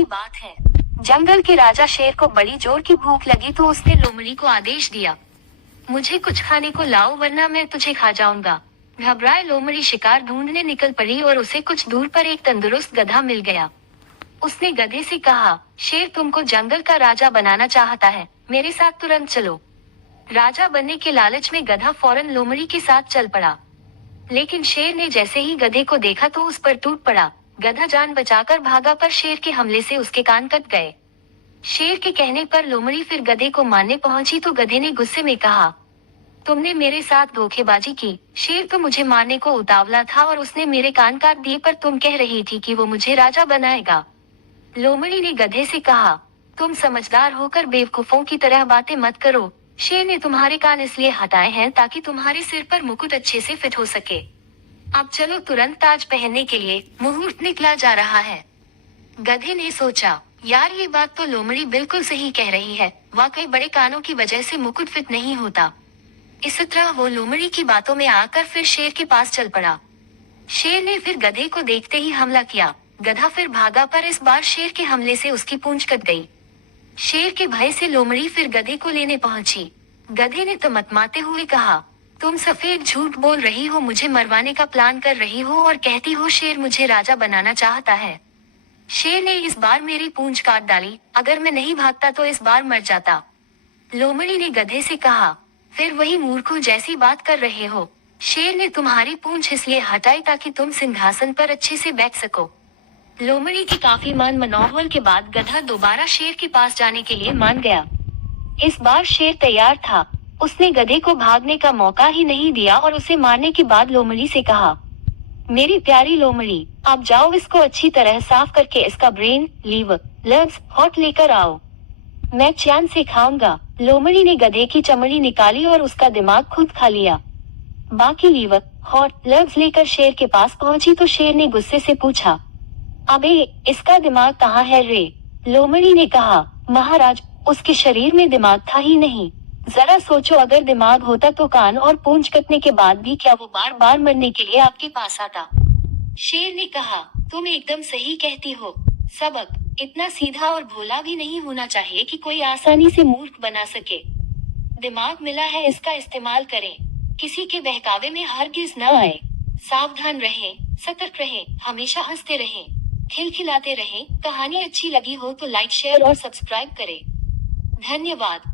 की बात है। जंगल के राजा शेर को बड़ी जोर की भूख लगी तो उसने लोमड़ी को आदेश दिया, मुझे कुछ खाने को लाओ वरना मैं तुझे खा जाऊंगा। घबराए लोमड़ी शिकार ढूंढने निकल पड़ी और उसे कुछ दूर पर एक तंदुरुस्त गधा मिल गया। उसने गधे से कहा, शेर तुमको जंगल का राजा बनाना चाहता है, मेरे साथ तुरंत चलो। राजा बनने के लालच में गधा फौरन लोमड़ी के साथ चल पड़ा। लेकिन शेर ने जैसे ही गधे को देखा तो उस पर टूट पड़ा। गधा जान बचाकर भागा पर शेर के हमले से उसके कान कट गए। शेर के कहने पर लोमड़ी फिर गधे को मारने पहुंची तो गधे ने गुस्से में कहा, तुमने मेरे साथ धोखेबाजी की। शेर तो मुझे मारने को उतावला था और उसने मेरे कान काट दिए, पर तुम कह रही थी कि वो मुझे राजा बनाएगा। लोमड़ी ने गधे से कहा, तुम समझदार होकर बेवकूफों की तरह बातें मत करो। शेर ने तुम्हारे कान इसलिए हटाए हैं ताकि तुम्हारे सिर पर मुकुट अच्छे से फिट हो सके। अब चलो तुरंत ताज पहनने के लिए, मुहूर्त निकला जा रहा है। गधे ने सोचा, यार ये बात तो लोमड़ी बिल्कुल सही कह रही है, वाकई बड़े कानों की वजह से मुकुट फिट नहीं होता। इस तरह वो लोमड़ी की बातों में आकर फिर शेर के पास चल पड़ा। शेर ने फिर गधे को देखते ही हमला किया। गधा फिर भागा पर इस बार शेर के हमले से उसकी पूंछ कट गई। शेर के भय से लोमड़ी फिर गधे को लेने पहुंची। गधे ने तमतमाते हुए कहा, तुम सफेद झूठ बोल रही हो, मुझे मरवाने का प्लान कर रही हो और कहती हो शेर मुझे राजा बनाना चाहता है। शेर ने इस बार मेरी पूंछ काट डाली, अगर मैं नहीं भागता तो इस बार मर जाता। लोमड़ी ने गधे से कहा, फिर वही मूर्खों जैसी बात कर रहे हो। शेर ने तुम्हारी पूंछ इसलिए हटाई ताकि तुम सिंहासन पर अच्छे से बैठ सको। लोमड़ी की काफी मान मनौवल के बाद गधा दोबारा शेर के पास जाने के लिए मान गया। इस बार शेर तैयार था। उसने गधे को भागने का मौका ही नहीं दिया और उसे मारने के बाद लोमड़ी से कहा, मेरी प्यारी लोमड़ी, अब जाओ इसको अच्छी तरह साफ करके इसका ब्रेन, लीवर, लंग्स, हार्ट लेकर आओ, मैं चैन से खाऊंगा। लोमड़ी ने गधे की चमड़ी निकाली और उसका दिमाग खुद खा लिया। बाकी लीवर, हार्ट, लंग्स लेकर शेर के पास पहुंची तो शेर ने गुस्से से पूछा, अबे इसका दिमाग कहाँ है रे? लोमड़ी ने कहा, महाराज उसके शरीर में दिमाग था ही नहीं। जरा सोचो, अगर दिमाग होता तो कान और पूंछ कटने के बाद भी क्या वो बार बार मरने के लिए आपके पास आता? शेर ने कहा, तुम एकदम सही कहती हो। सबक, इतना सीधा और भोला भी नहीं होना चाहिए कि कोई आसानी से मूर्ख बना सके। दिमाग मिला है, इसका इस्तेमाल करें। किसी के बहकावे में हरगिज न आए। सावधान रहें, सतर्क रहें, हमेशा हंसते रहें, खिलखिलाते रहें। कहानी अच्छी लगी हो तो लाइक, शेयर और सब्सक्राइब करें। धन्यवाद।